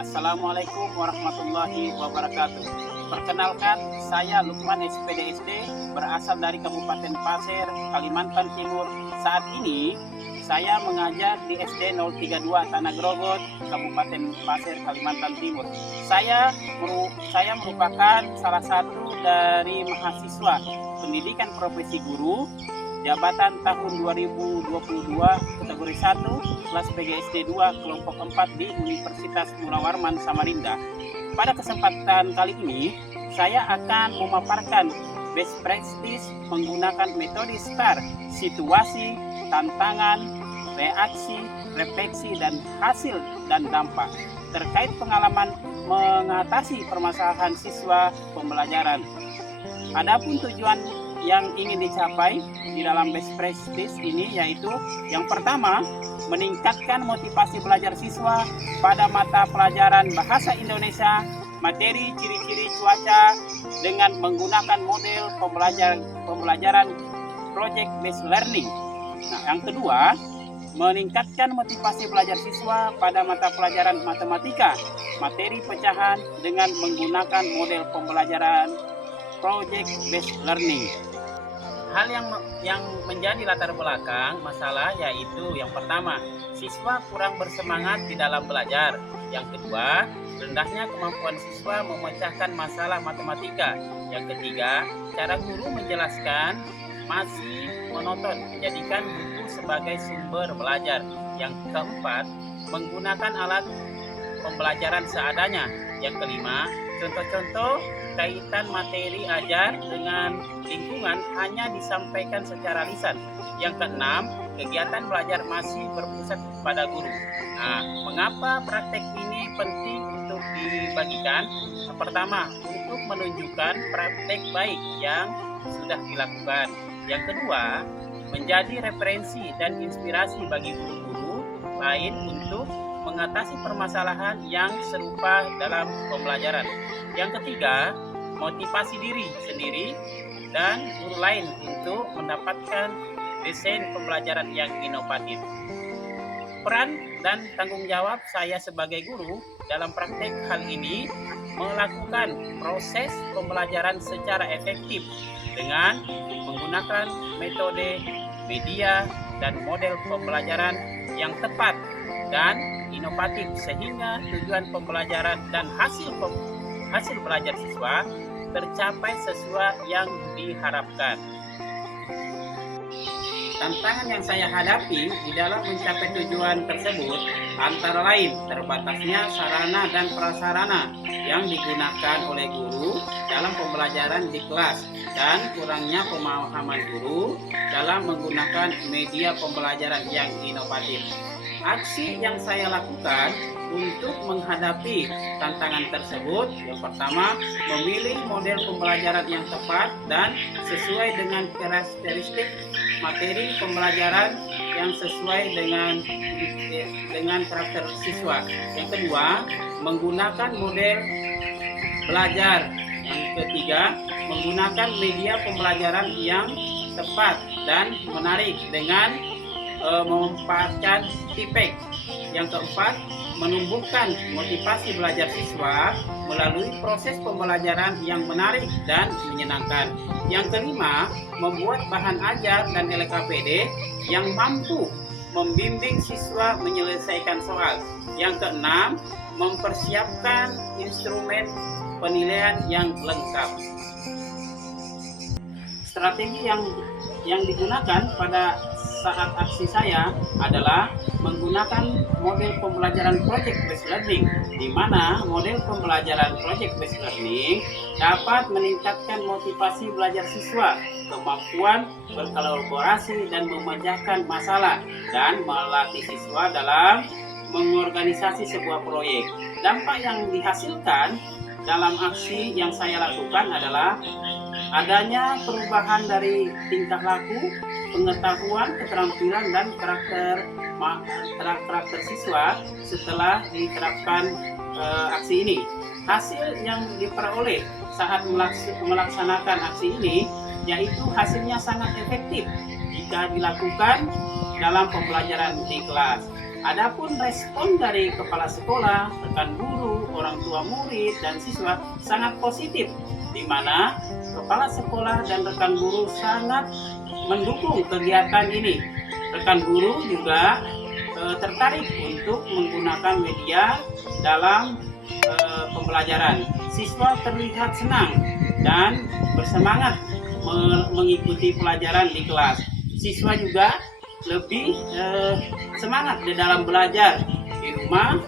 Assalamualaikum warahmatullahi wabarakatuh. Perkenalkan, saya Lukman SPDSD, berasal dari Kabupaten Pasir, Kalimantan Timur. Saat ini saya mengajar di SD 032 Tanah Grogot, Kabupaten Pasir, Kalimantan Timur. Saya merupakan salah satu dari mahasiswa pendidikan profesi guru jabatan tahun 2022 kategori 1 kelas PGSD 2 kelompok 4 di Universitas Mula Warman Samarinda. Pada kesempatan kali ini saya akan memaparkan best practice menggunakan metode STAR: situasi, tantangan, reaksi, refleksi, dan hasil dan dampak terkait pengalaman mengatasi permasalahan siswa pembelajaran. Adapun tujuan yang ingin dicapai di dalam best practice ini yaitu yang pertama, meningkatkan motivasi belajar siswa pada mata pelajaran bahasa Indonesia, materi ciri-ciri cuaca dengan menggunakan model pembelajaran project based learning. Nah, yang kedua, meningkatkan motivasi belajar siswa pada mata pelajaran matematika, materi pecahan dengan menggunakan model pembelajaran project based learning. Hal yang menjadi latar belakang masalah yaitu yang pertama, siswa kurang bersemangat di dalam belajar. Yang kedua, rendahnya kemampuan siswa memecahkan masalah matematika. Yang ketiga, cara guru menjelaskan masih monoton, menjadikan buku sebagai sumber belajar. Yang keempat, menggunakan alat pembelajaran seadanya. Yang kelima, contoh-contoh kaitan materi ajar dengan lingkungan hanya disampaikan secara lisan. Yang keenam, kegiatan belajar masih berpusat pada guru. Nah, mengapa praktek ini penting untuk dibagikan? Yang pertama, untuk menunjukkan praktek baik yang sudah dilakukan. Yang kedua, menjadi referensi dan inspirasi bagi guru-guru lain untuk mengatasi permasalahan yang serupa dalam pembelajaran. Yang ketiga, motivasi diri sendiri dan guru lain untuk mendapatkan desain pembelajaran yang inovatif. Peran dan tanggung jawab saya sebagai guru dalam praktek hal ini melakukan proses pembelajaran secara efektif dengan menggunakan metode, media, dan model pembelajaran yang tepat dan inovatif sehingga tujuan pembelajaran dan hasil belajar siswa tercapai sesuai yang diharapkan. Tantangan yang saya hadapi di dalam mencapai tujuan tersebut antara lain terbatasnya sarana dan prasarana yang digunakan oleh guru dalam pembelajaran di kelas dan kurangnya pemahaman guru dalam menggunakan media pembelajaran yang inovatif. Aksi yang saya lakukan untuk menghadapi tantangan tersebut, yang pertama, memilih model pembelajaran yang tepat dan sesuai dengan karakteristik materi pembelajaran yang sesuai dengan karakter siswa. Yang kedua, menggunakan model belajar. Yang ketiga, menggunakan media pembelajaran yang tepat dan menarik dengan memanfaatkan feedback. Yang keempat, menumbuhkan motivasi belajar siswa melalui proses pembelajaran yang menarik dan menyenangkan. Yang kelima, membuat bahan ajar dan LKPD yang mampu membimbing siswa menyelesaikan soal. Yang keenam, mempersiapkan instrumen penilaian yang lengkap. Strategi yang digunakan pada saat aksi saya adalah menggunakan model pembelajaran project based learning, di mana model pembelajaran project based learning dapat meningkatkan motivasi belajar siswa, kemampuan berkolaborasi dan memecahkan masalah, dan melatih siswa dalam mengorganisasi sebuah proyek. Dampak yang dihasilkan dalam aksi yang saya lakukan adalah adanya perubahan dari tingkah laku, pengetahuan, keterampilan, dan karakter siswa setelah diterapkan aksi ini. Hasil yang diperoleh saat melaksanakan aksi ini yaitu hasilnya sangat efektif jika dilakukan dalam pembelajaran di kelas. Adapun respon dari kepala sekolah, rekan guru, orang tua murid, dan siswa sangat positif, di mana kepala sekolah dan rekan guru sangat mendukung kegiatan ini. Rekan guru juga tertarik untuk menggunakan media dalam pembelajaran. Siswa terlihat senang dan bersemangat mengikuti pelajaran di kelas. Siswa juga lebih semangat di dalam belajar di rumah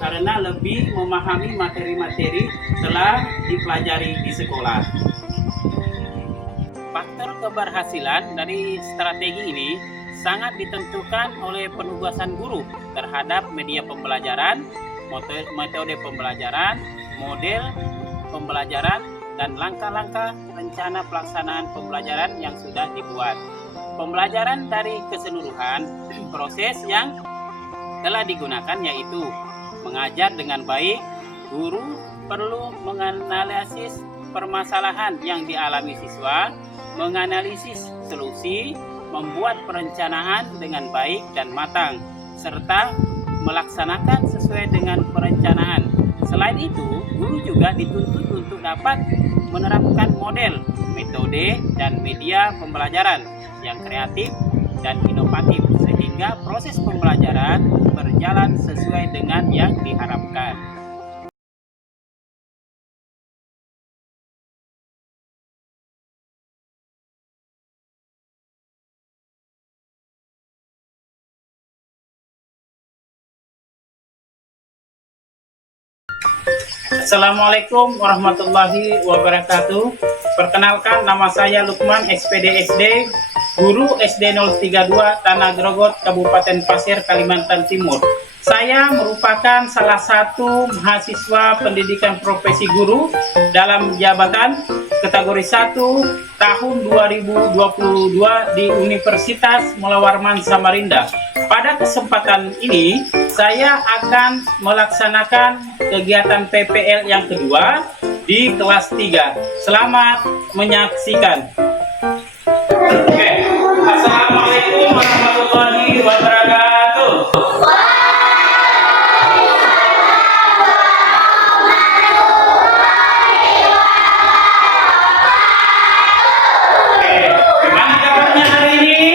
karena lebih memahami materi-materi telah dipelajari di sekolah. Faktor keberhasilan dari strategi ini sangat ditentukan oleh penugasan guru terhadap media pembelajaran, metode pembelajaran, model pembelajaran, dan langkah-langkah rencana pelaksanaan pembelajaran yang sudah dibuat. Pembelajaran dari keseluruhan proses yang telah digunakan yaitu mengajar dengan baik. Guru perlu menganalisis permasalahan yang dialami siswa, menganalisis solusi, membuat perencanaan dengan baik dan matang, serta melaksanakan sesuai dengan perencanaan. Selain itu, guru juga dituntut untuk dapat menerapkan model, metode, dan media pembelajaran yang kreatif dan inovatif sehingga proses pembelajaran berjalan sesuai dengan yang diharapkan. Assalamualaikum warahmatullahi wabarakatuh. Perkenalkan, nama saya Lukman, SPD SD, guru SD 032 Tanah Grogot, Kabupaten Pasir, Kalimantan Timur. Saya merupakan salah satu mahasiswa pendidikan profesi guru dalam jabatan kategori 1 tahun 2022 di Universitas Mula Warman Samarinda. Pada kesempatan ini, saya akan melaksanakan kegiatan PPL yang kedua di kelas 3. Selamat menyaksikan. Oke. Assalamualaikum warahmatullahi wabarakatuh. Gimana kabarnya hari ini?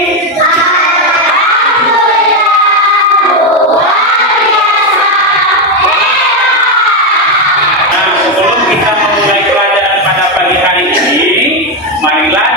Sebelum kita memulai pelajaran pada pagi hari ini, marilah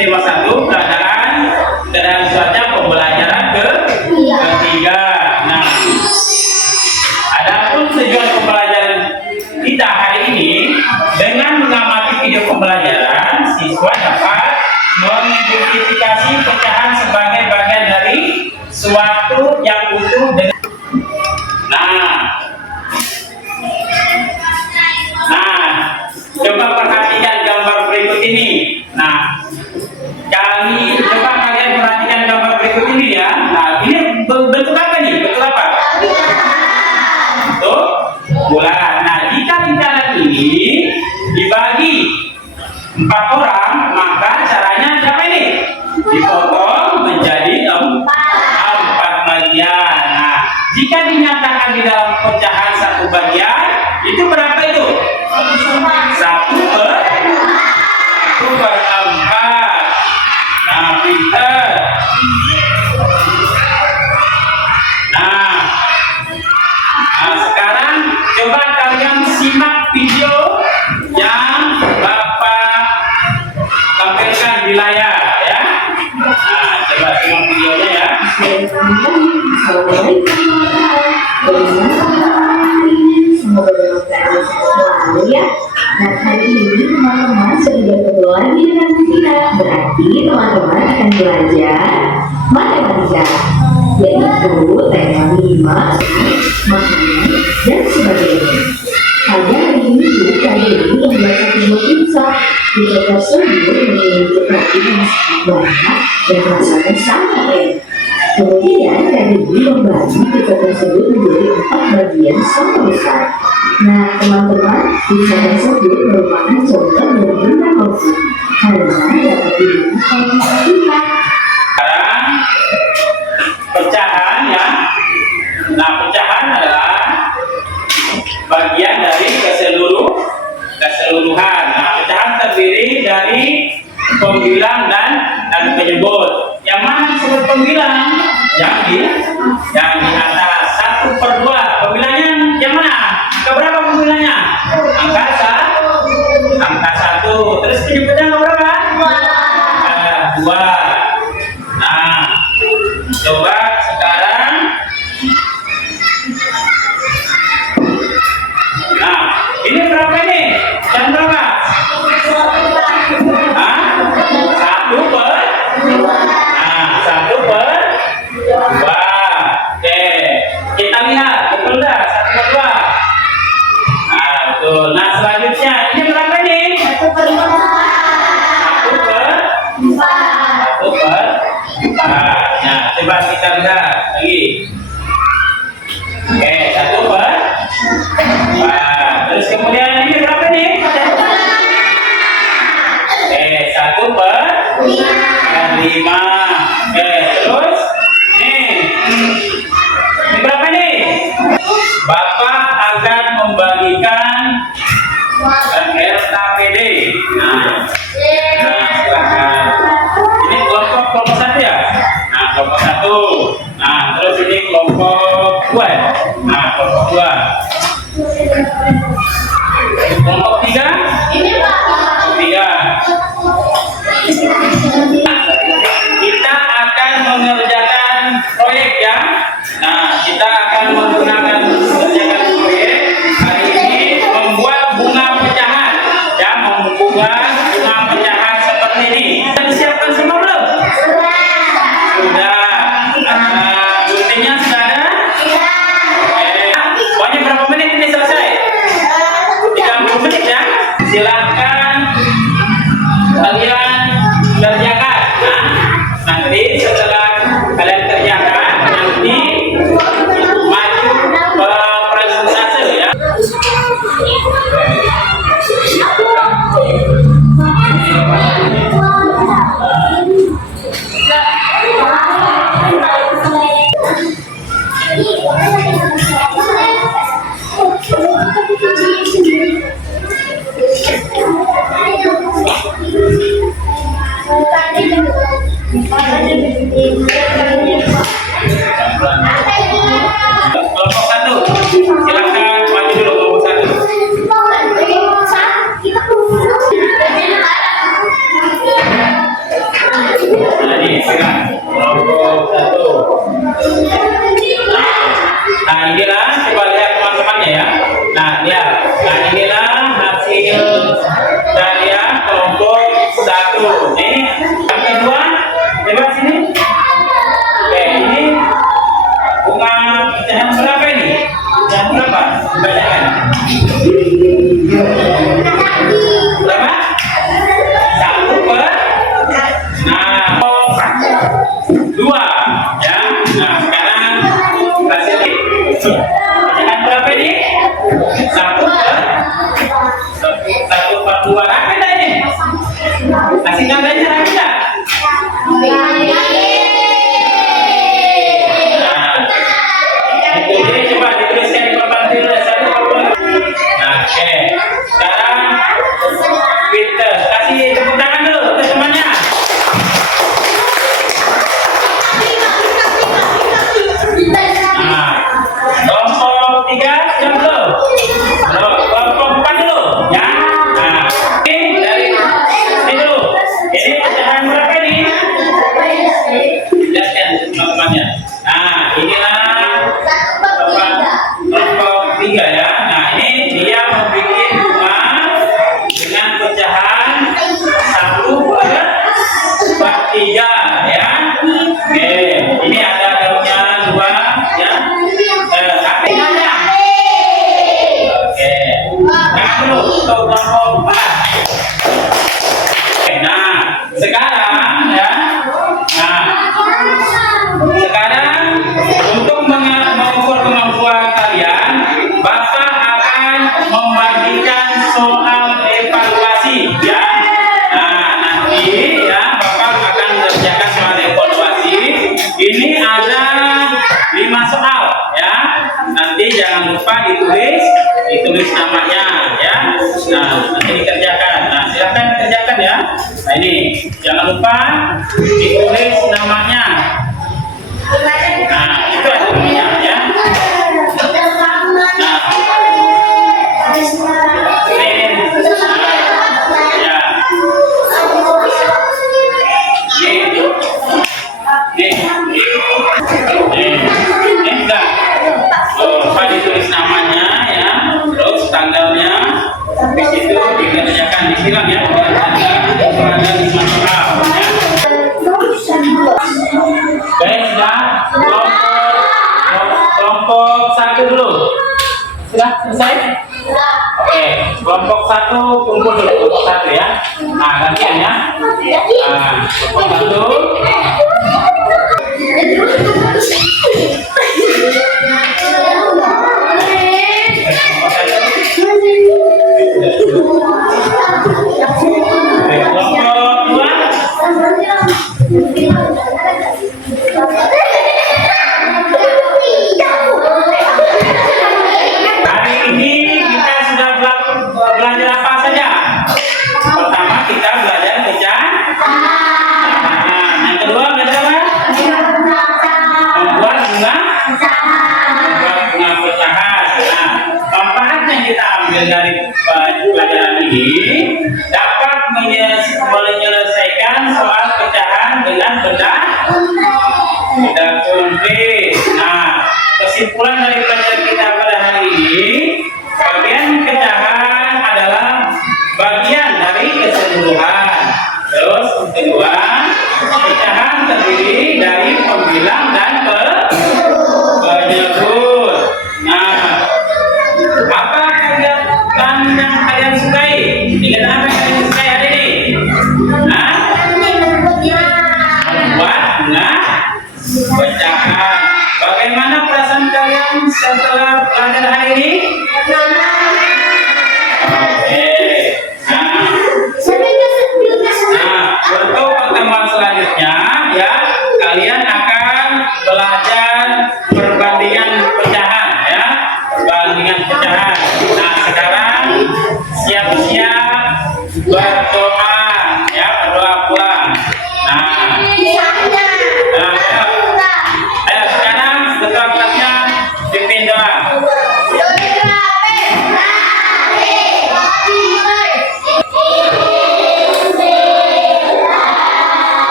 tema 1 keadaan cuaca pembelajaran ketiga. Nah, adapun tujuan pembelajaran kita hari ini, dengan mengamati video pembelajaran, siswa dapat mengidentifikasi pecahan sebagai bagian dari suatu yang utuh dengan coba perhatikan gambar berikut ini. Coba kalian perhatikan gambar berikut ini ya. Nah, ini bentuk apa nih? Bentuk apa? Bentuk bulan. Nah, jika lingkaran ini dibagi 4 orang, maka caranya apa ini? Dipotong menjadi 4 bagian. Nah, jika dinyatakan di dalam pecahan 1 bagian, itu berapa itu? 1/4. Nah, pinter. Nah, sekarang coba kalian simak video yang Bapak tampilkan di layar ya. Nah, coba simak videonya ya. Nah, hari ini teman-teman sudah bertemu lagi dengan kita. Berarti teman-teman akan belajar matematika, yaitu tema 5, makanan, dan sebagainya. Pada hari ini kalian membuat satu buah pizza. Pizza tersebut memiliki protein yang sangat banyak dan rasanya sangat enak. Kemudian kami membagi pizza tersebut menjadi 4 bagian sama besar. Nah, teman-teman, pizza tersebut merupakan contoh dari benda kopi karena dapat digunakan untuk kita. Sekarang pecahan ya. Nah, pecahan adalah bagian dari keseluruhan. Nah, pecahan terdiri dari pembilang dan penyebut. Yang mana disebut pembilang? Yang di atas 1/2. Pembilangnya yang mana? Keberapa pembilangnya? Angka 1. Terus penyebutnya berapa? 2. Nah, coba sekarang. Nah, ini berapa ini? Jam berapa? 1/2. Oke, kita lihat betul dah 1/2. Nah, betul. Nah, selanjutnya ini berapa nih? 1/4. 1/4. Nah, coba kita lihat lagi. Oke, 1/4. Terus kemudian ini berapa nih? Oke, 1/5. Oke, terus ini berapa nih? Bapak akan membagikan RKPD. Nah, silakan. Ini kelompok 1 ya. Nah, kelompok 1. Nah, terus ini kelompok 2. Nah, kelompok 2. Kelompok 3. Kita akan mengerjakan proyek ya. Nah, kita akan mengerjakan proyek hari ini, membuat bunga pecahan ya, membuat bunga pecahan seperti ini. Sudah disiapkan semua belum? Sudah. Guntingnya sudah ada? Pokoknya berapa menit ini selesai? 30 menit ya. Silakan kalian kerjakan. Nah, nanti setelah kalian kerjakan, nanti maju ke presentase ya. Kelompok 1, silakan maju dulu kelompok 1. pegang. Kelompok 1. Nah, inilah coba lihat teman-temannya ya. Nah, lihat. Nah, inilah hasil karya kelompok 1. Ini yang kedua, coba sini. Oke, ini bunga pecahan berapa ini? Pecahan berapa? Bacakan. Berapa? 1 per. Nah, 2 ya. Nah, sekarang hasil pecahan berapa ini? 1 per 2. Rapi tak ini? Kasih tandanya rapi tak? Coba dituliskan di papan tulis. Nah, oke. Sekarang Peter, kasih tepuk tangan dulu ke temannya. Nah, kelompok 3 sudah belum? Kelompok 4 dulu, ya. Nah, ini dari sini dulu. Ini pecahan berapa nih? Lihatkan teman-temannya. Nah, inilah kelompok 3 ya. Nah, ini dia membuat bunga dengan pecahan 1 per 3 ya. Oke, ini ada daunnya 2 ya. Apanya? Oke. Nah, dulu untuk kelompok 4. Oke, nah, sekarang ya. Nah, sekarang untuk mengukur kemampuan kalian, Bapak akan membagikan soal evaluasi ya. Nah, nanti ya Bapak akan mengerjakan soal evaluasi. Ini ada 5 soal ya. Nanti jangan lupa ditulis namanya ya. Nah, nanti dikerjakan. Nah, silakan kerjakan ya. Nah, ini jangan lupa ditulis namanya. Nah, itu ada namanya ya. Lupa ditulis namanya ya, terus tanggalnya, habis itu dikerjakan disilang ya. Ada 5 soal ya. Baik, sudah kelompok 1 dulu. Sudah selesai? Oke, kelompok 1 kumpul dulu, kelompok 1 ya. Nah, gantian ya. Nah, kelompok 1. Hari ini kita sudah belajar apa saja? Pertama kita belajar pecahan. Nah, yang kedua belajar apa? Membuat bunga pecahan. Nah, manfaat yang kita ambil dari pelajaran ini dapat menyelesaikan soal pecahan dengan benda konkret. Nah, kesimpulan dari pelajaran kita pada hari ini, bagian pecahan adalah bagian dari keseluruhan. Terus kedua, pecahan terdiri dari pembilang dan penyebut. Nah, apa kegiatan yang kalian sukai? Kegiatan apa yang kalian sukai hari ini? Nah, membuat bunga pecahan. Bagaimana perasaan kalian setelah belajar hari ini? Oke. Nah, untuk pertemuan selanjutnya ya, kalian akan belajar perbandingan pecahan ya, perbandingan pecahan. Nah, sekarang siap-siap berdoa ya, berdoa pulang. Nah, ayo sekarang setelah kelasnya pimpin doa.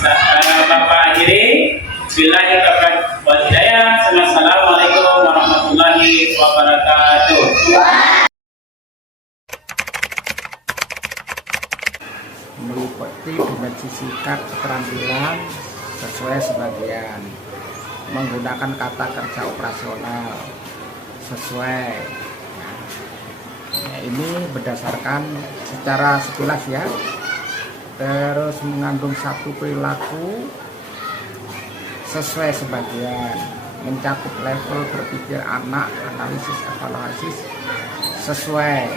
Bapak akhiri. Bismillahirrahmanirrahim. Assalamualaikum warahmatullahi wabarakatuh. Meliputi dimensi singkat keterampilan sesuai sebagian, menggunakan kata kerja operasional sesuai. Nah, ini berdasarkan secara sekilas ya. Terus mengandung satu perilaku sesuai sebagian, mencakup level berpikir anak, analisis evaluasi sesuai,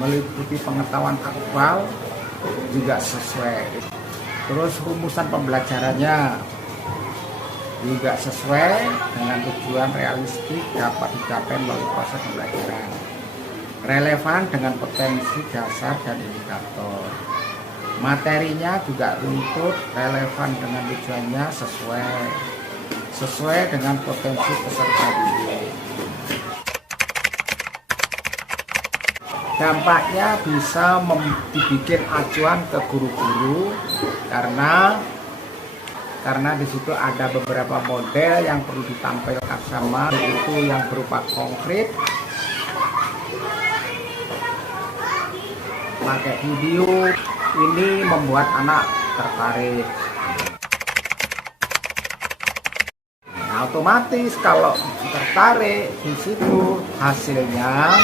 meliputi pengetahuan aktual juga sesuai. Terus rumusan pembelajarannya juga sesuai dengan tujuan realistik dapat dicapai melalui proses pembelajaran, relevan dengan potensi dasar dan indikator. Materinya juga runtut, relevan dengan tujuannya, sesuai dengan potensi peserta didik. Dampaknya bisa dibikin acuan ke guru-guru karena di situ ada beberapa model yang perlu ditampilkan sama, yaitu yang berupa konkret, pakai video. Ini membuat anak tertarik. Nah, otomatis kalau tertarik di situ, hasilnya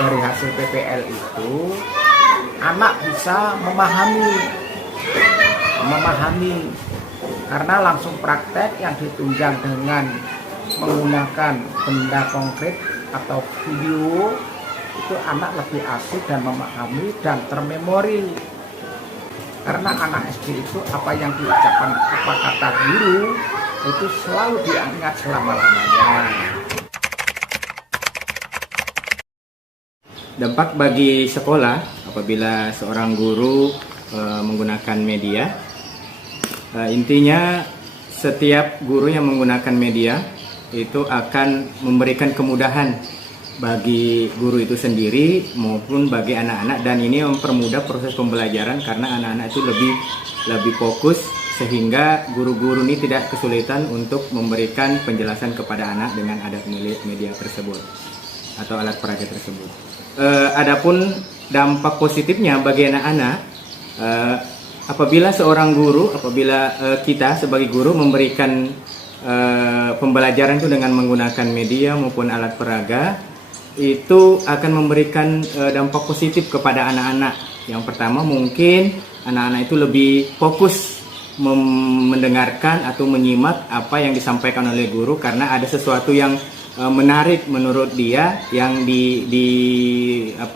dari hasil PPL itu anak bisa memahami karena langsung praktek yang ditunjang dengan menggunakan benda konkret atau video, itu anak lebih asik dan memahami dan termemori. Karena anak SD itu apa yang diucapkan, apa kata guru itu selalu diingat selama-lamanya. Dampak bagi sekolah apabila seorang guru menggunakan media, intinya setiap guru yang menggunakan media itu akan memberikan kemudahan bagi guru itu sendiri maupun bagi anak-anak, dan ini mempermudah proses pembelajaran karena anak-anak itu lebih fokus sehingga guru-guru ini tidak kesulitan untuk memberikan penjelasan kepada anak dengan adat media tersebut atau alat peraga tersebut. Adapun dampak positifnya bagi anak-anak, apabila kita sebagai guru memberikan pembelajaran itu dengan menggunakan media maupun alat peraga, itu akan memberikan dampak positif kepada anak-anak. Yang pertama, mungkin anak-anak itu lebih fokus mendengarkan atau menyimak apa yang disampaikan oleh guru karena ada sesuatu yang menarik menurut dia yang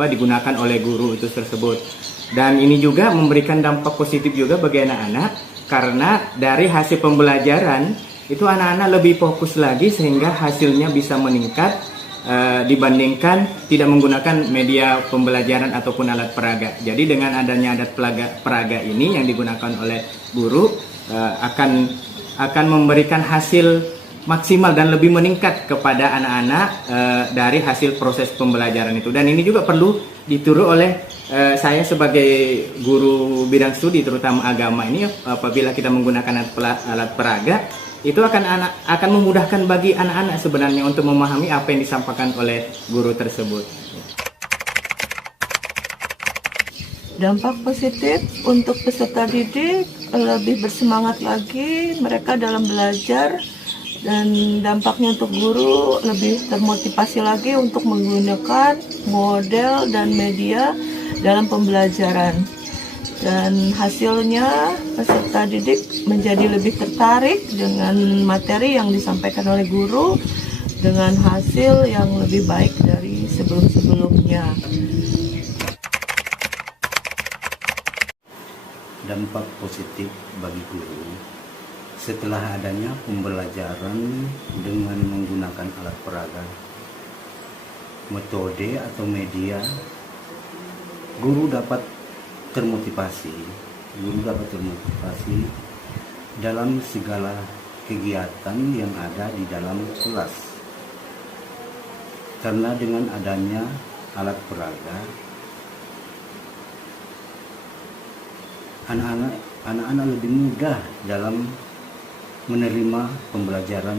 digunakan oleh guru itu tersebut. Dan ini juga memberikan dampak positif juga bagi anak-anak karena dari hasil pembelajaran itu anak-anak lebih fokus lagi sehingga hasilnya bisa meningkat dibandingkan tidak menggunakan media pembelajaran ataupun alat peraga. Jadi dengan adanya alat peraga ini yang digunakan oleh guru akan memberikan hasil maksimal dan lebih meningkat kepada anak-anak dari hasil proses pembelajaran itu. Dan ini juga perlu ditiru oleh saya sebagai guru bidang studi terutama agama ini. Apabila kita menggunakan alat peraga, itu akan memudahkan bagi anak-anak sebenarnya untuk memahami apa yang disampaikan oleh guru tersebut. Dampak positif untuk peserta didik lebih bersemangat lagi mereka dalam belajar, dan dampaknya untuk guru lebih termotivasi lagi untuk menggunakan model dan media dalam pembelajaran. Dan hasilnya peserta didik menjadi lebih tertarik dengan materi yang disampaikan oleh guru dengan hasil yang lebih baik dari sebelum-sebelumnya. Dampak positif bagi guru setelah adanya pembelajaran dengan menggunakan alat peraga, metode atau media, guru dapat termotivasi dalam segala kegiatan yang ada di dalam kelas. Karena dengan adanya alat peraga, anak-anak anak-anak lebih mudah dalam menerima pembelajaran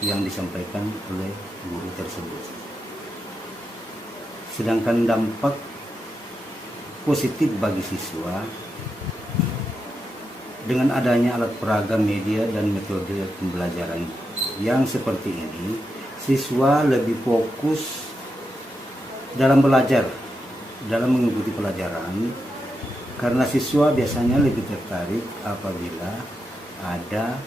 yang disampaikan oleh guru tersebut. Sedangkan dampak positif bagi siswa dengan adanya alat peraga, media, dan metode pembelajaran yang seperti ini, siswa lebih fokus dalam belajar, dalam mengikuti pelajaran, karena siswa biasanya lebih tertarik apabila ada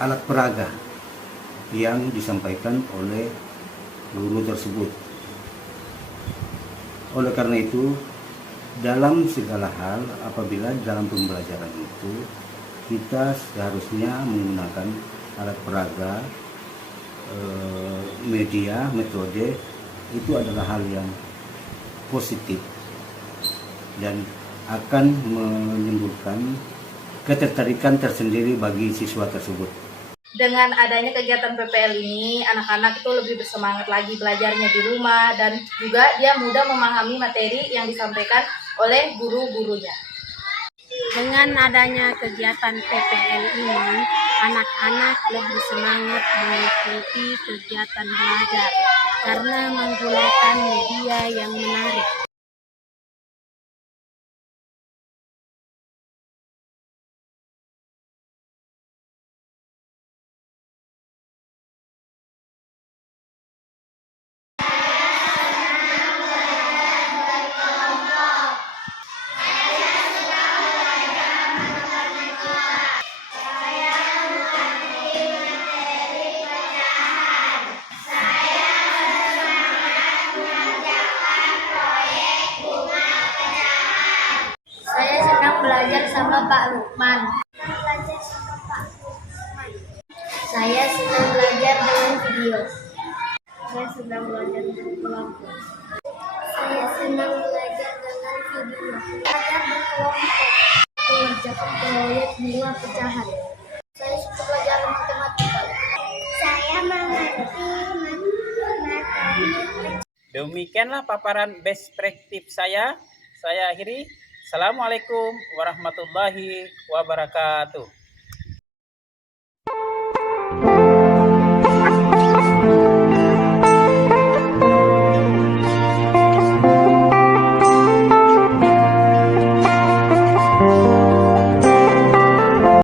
alat peraga yang disampaikan oleh guru tersebut. Oleh karena itu, dalam segala hal, apabila dalam pembelajaran itu kita seharusnya menggunakan alat peraga, media, metode, itu adalah hal yang positif dan akan menimbulkan ketertarikan tersendiri bagi siswa tersebut. Dengan adanya kegiatan PPL ini, anak-anak itu lebih bersemangat lagi belajarnya di rumah dan juga dia mudah memahami materi yang disampaikan oleh guru-gurunya. Dengan adanya kegiatan PPL ini, anak-anak lebih semangat mengikuti kegiatan belajar karena menggunakan media yang menarik. Saya senang belajar sama Pak Lukman. Saya senang belajar dengan video. Saya senang belajar dengan kelompok. Saya senang belajar dengan video. Belajar berkelompok. Mengerjakan proyek bunga pecahan. Saya suka belajar matematika. Saya mengerti matematika. Demikianlah paparan best practice saya. Saya akhiri. Assalamualaikum warahmatullahi wabarakatuh.